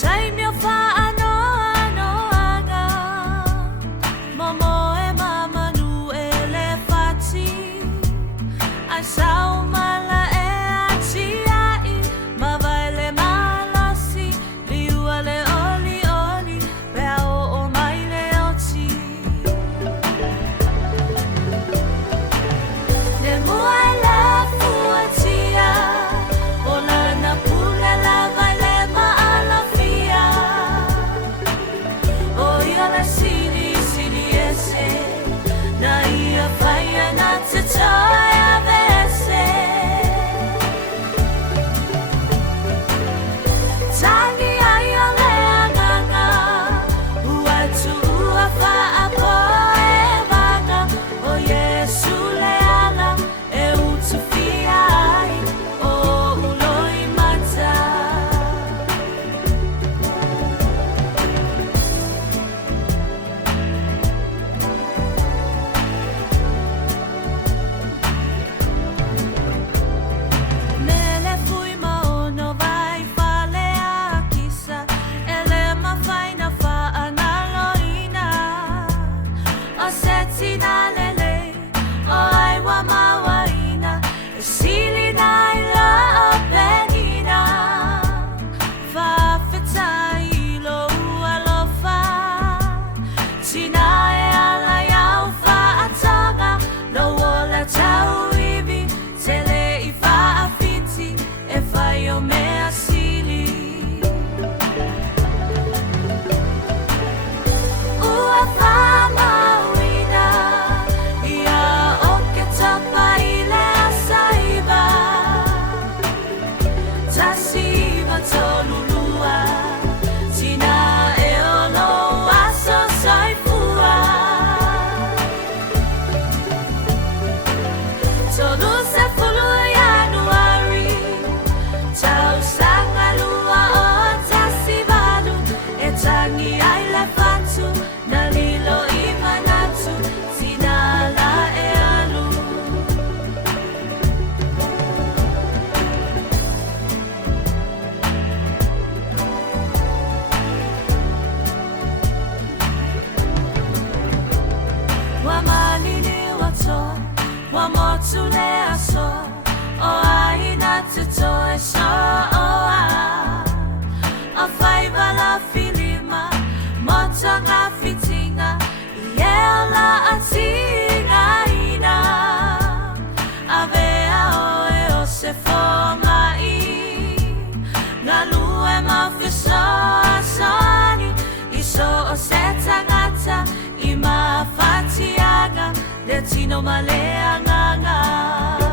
Time your fa ano aga Momo e mama nu elefati Asau mala e ati ai Mavaile malasi Liuale oli oli Beao o maile oti Ne muaile fuatia Ola na pula la vale Toya vese Tangi ayole anganga Uatu uafa apo e vanga O Yesu le ala e utufia ai O uloi mata Wamotule aso o aina tuto eso o a faiva la filima motonga fitinga yela atinga ina avea o e o se forma i ngalue mafiso asani iso o se tangata ima fatiaga Letino malea nganga